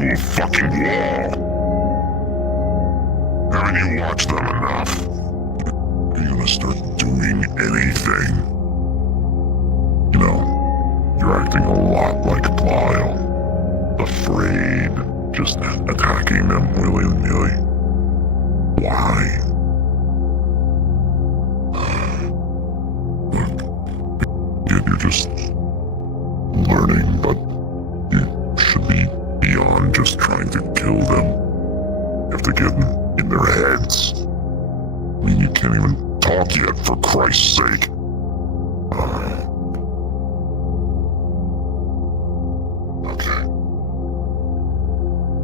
into a fucking wall. Haven't you watched them enough? Are you gonna start doing anything? You know, you're acting a lot like Lyle. Afraid, just attacking them willy-nilly. Why? Look, you're just learning, but you should be beyond just trying to kill them. You have to get in their heads. I mean, you can't even talk yet, for Christ's sake. Okay.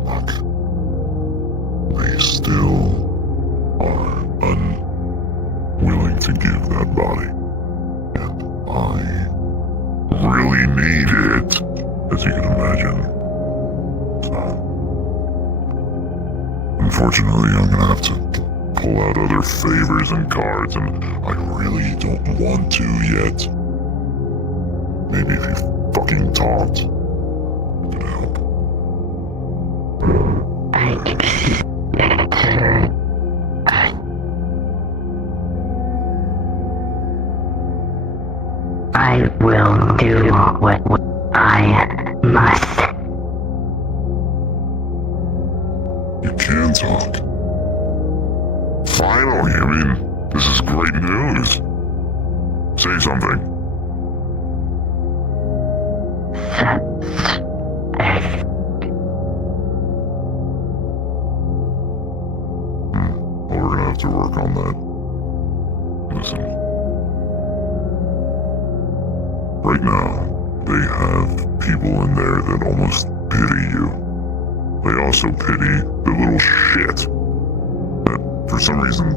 Look. They still are unwilling to give that body. And I really need it, as you can imagine. So, unfortunately, I'm gonna have to pull out other favors and cards, and I really don't want to yet. Maybe if you fucking talked, it could help. I will do what I must. You can talk. Finally, I mean, this is great news. Say something. Well, we're gonna have to work on that. Listen. Right now, they have people in there that almost pity you. They also pity the little shit that, for some reason,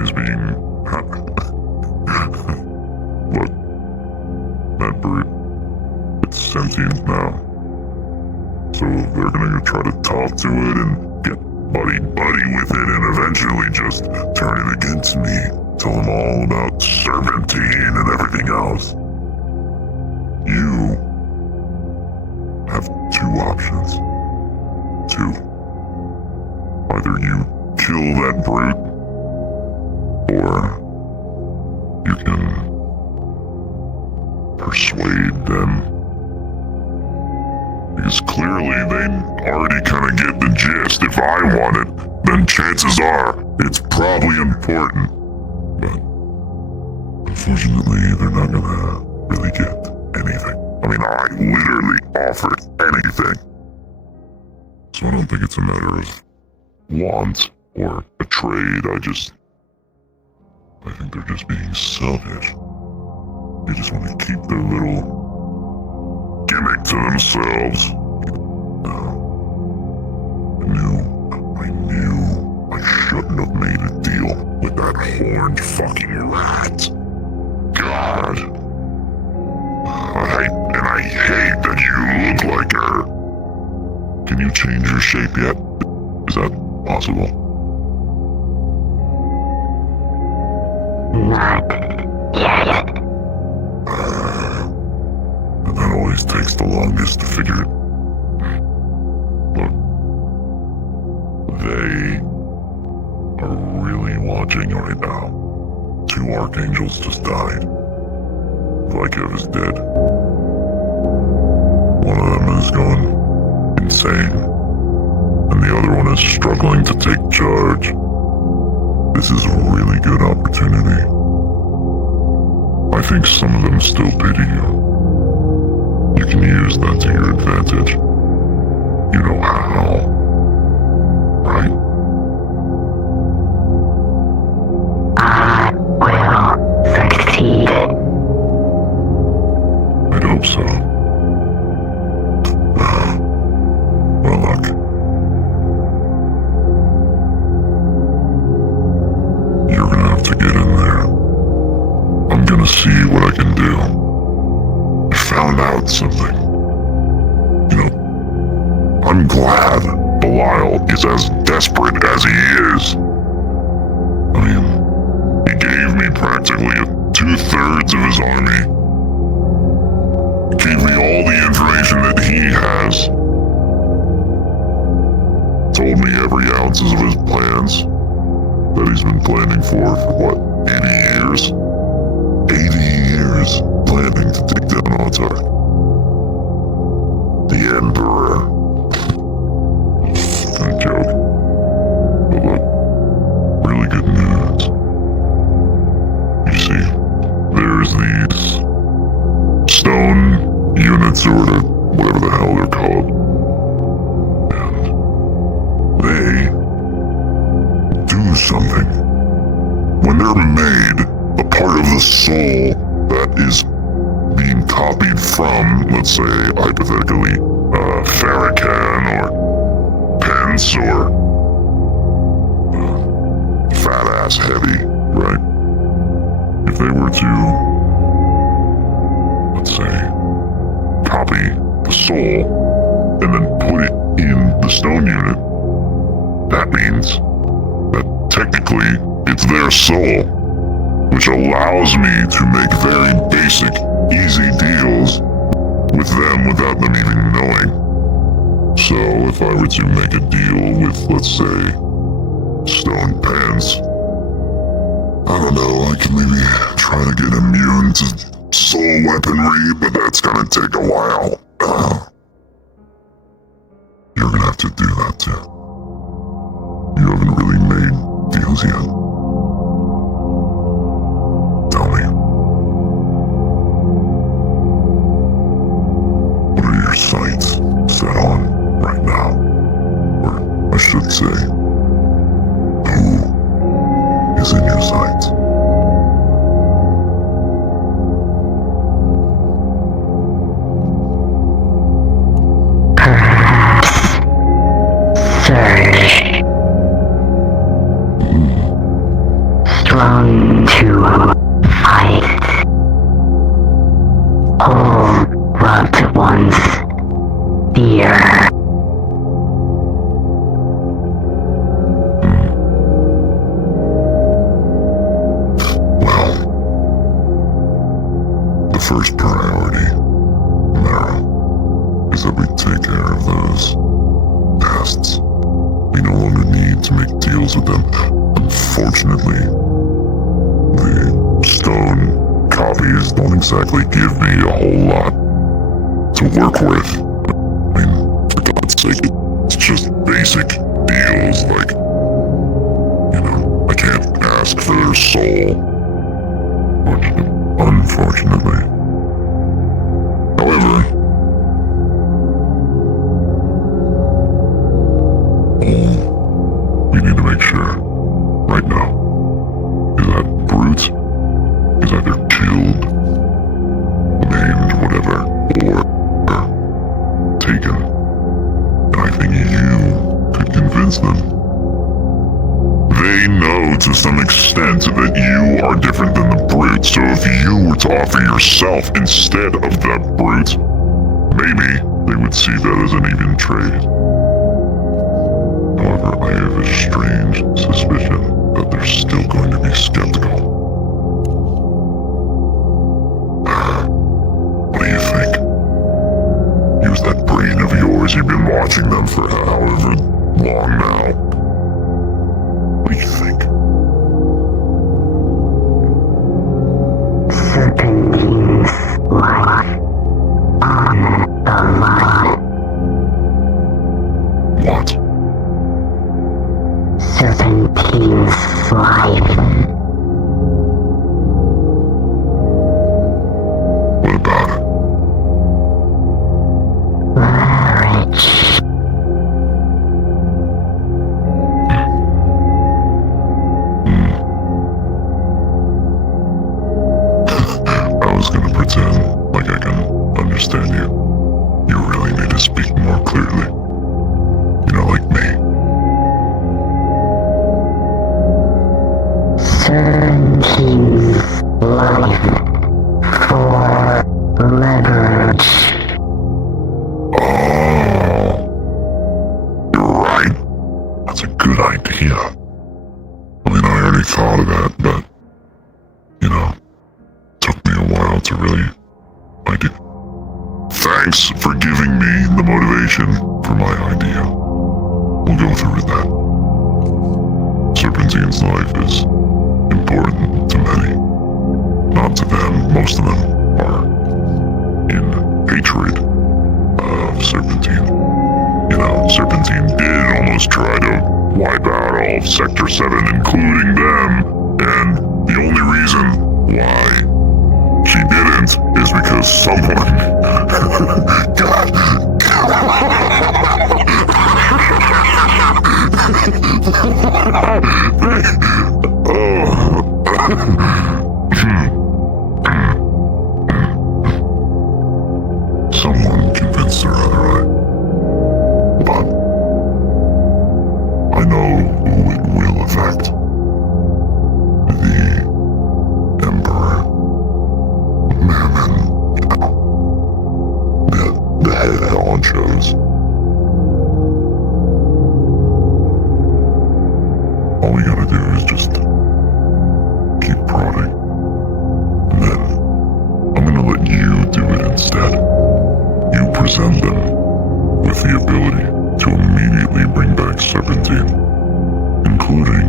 is being... Look, that brute, it's sentient now. So they're gonna try to talk to it and get buddy-buddy with it and eventually just turn it against me. Tell them all about serpentine and everything else. You have two options. Two. Either you kill that brute, or you can persuade them. Because clearly they already kind of get the gist. If I want it, then chances are it's probably important. But unfortunately, they're not gonna really get anything. I mean, I literally offered anything. So I don't think it's a matter of want or a trade. I think they're just being selfish. They just want to keep their little gimmick to themselves. No. I knew I shouldn't have made a deal with that horned fucking rat. God. I hate that you look like her. Can you change your shape yet? Is that possible? Not yet. And that always takes the longest to figure it. Look, they are really watching right now. 2 archangels just died. Vykev is dead. One of them is going insane, and the other one is struggling to take charge. This is a really good opportunity. I think some of them still pity you. You can use that to your advantage. You know how, right? I will succeed. I'd hope so. Well, look. You're gonna have to get in there. I'm gonna see what I can do. I found out something. You know, I'm glad Belial is as desperate as he is. I mean, he gave me practically 2/3 of his army. He gave me all the information that he has. told me every ounces of his plans that he's been planning for what, 80 years? 80 years planning to take down Altar. The Emperor. A joke. But look, really good news. You see, there's these stone units or whatever the hell they're called. And they do something. When they're made, a part of the soul that is being copied from, let's say, hypothetically, Farrakhan or Pence or Fat Ass Heavy, right? If they were to, let's say, copy the soul and then put it in the stone unit, that means that technically it's their soul, which allows me to make very basic, easy deals with them without them even knowing. So if I were to make a deal with, let's say, Stone Pants, I don't know, I can maybe try to get immune to soul weaponry, but that's gonna take a while. You're gonna have to do that too. You haven't really made deals yet. Tell me. What are your sights set on right now? Or I should say, who is in your sights? Perhaps Surge. Strong to fight. All loved ones dear. Well, the first priority, Mara, is that we take care of those pests. We no longer need to make deals with them. Unfortunately, the stone copies don't exactly give me a whole lot to work with. I mean, for God's sake, it's just basic deals like, I can't ask for their soul. Unfortunately. However, we need to make sure, right now, is that brute is either killed, maimed, whatever, or taken. And I think you could convince them. They know to some extent that you are different than the brute, so if you were to offer yourself instead of that brute, maybe they would see that as an even trade. However, I have a strange suspicion that they're still going to be skeptical. What do you think? Use that brain of yours. You've been watching them for however long now. What do you think? Serpentine's life on the line. What? Serpentine's life. What about it? Marriage. I was gonna pretend like I can understand you. You really need to speak more clearly. Like me. Serpentine's life for leverage. Oh, you're right. That's a good idea. I mean, I already thought of that, but, took me a while to really like it. Thanks for giving me the motivation for my idea. We'll go through with that. Serpentine's life is important to many. Not to them. Most of them are in hatred of Serpentine. You know, Serpentine did almost try to wipe out all of Sector 7, including them, and the only reason why she didn't is because someone... God! Someone convinced her otherwise. But I know who it will affect. The Emperor. Mammon. The head honchos. All we gotta do is just keep prodding. And then I'm gonna let you do it instead. You present them with the ability to immediately bring back Serpentine, including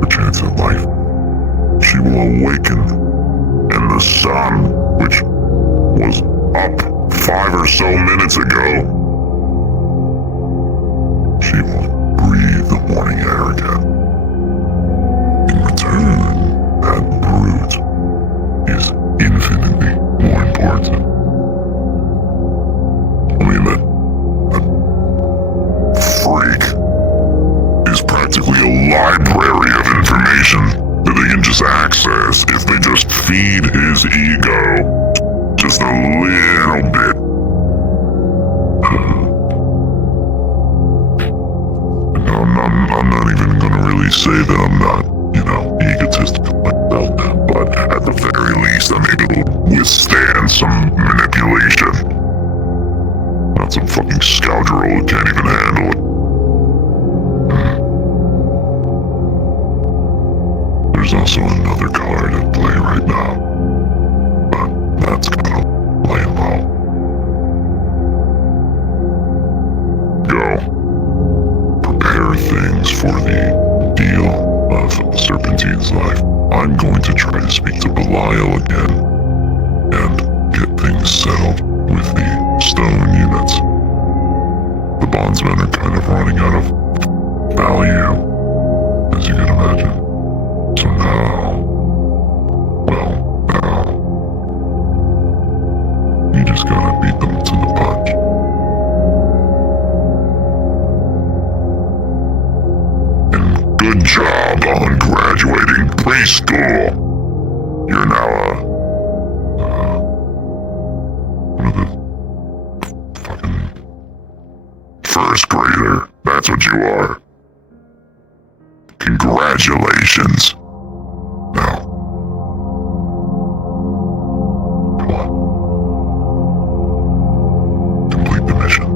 her chance at life. She will awaken, and the sun, which was up 5 or so minutes ago, she will breathe the morning air again. In return, that brute is infinitely more important. I mean, that freak is practically a library of information that they can just access if they just feed his ego just a little bit. I'm not even gonna really say that I'm not, egotistical myself, but at the very least I'm able to withstand some manipulation. Not some fucking scoundrel who can't even handle it. There's also another card at play right now, but that's gonna play low. Go. Prepare things for the deal of Serpentine's life. I'm going to try to speak to Belial again and get things settled with the stone units. The bondsmen are kind of running out of value, as you can imagine. So now, you just gotta beat them to the punch. And good job on graduating preschool. You're now one of the fucking first grader. That's what you are. Congratulations. Now, come on. Complete the mission.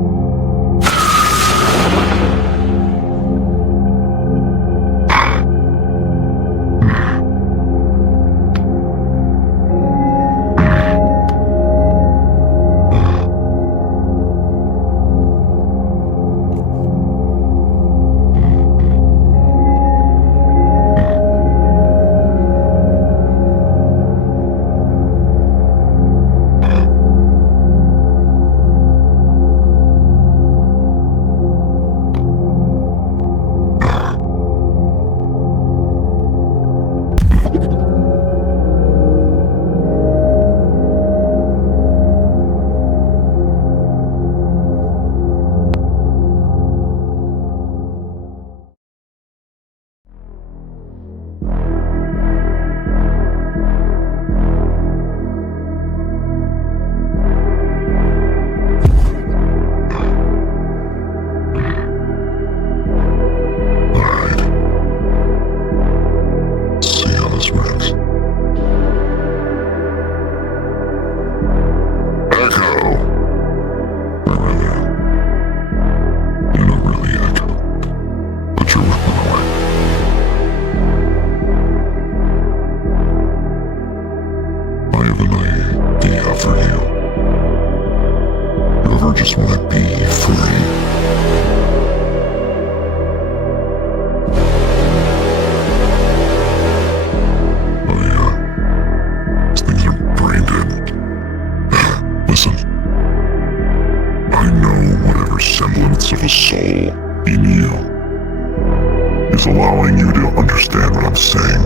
is allowing you to understand what I'm saying.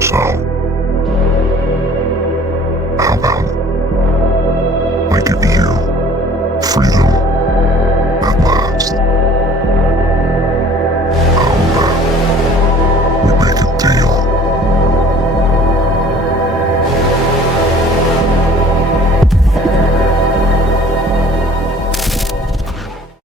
So,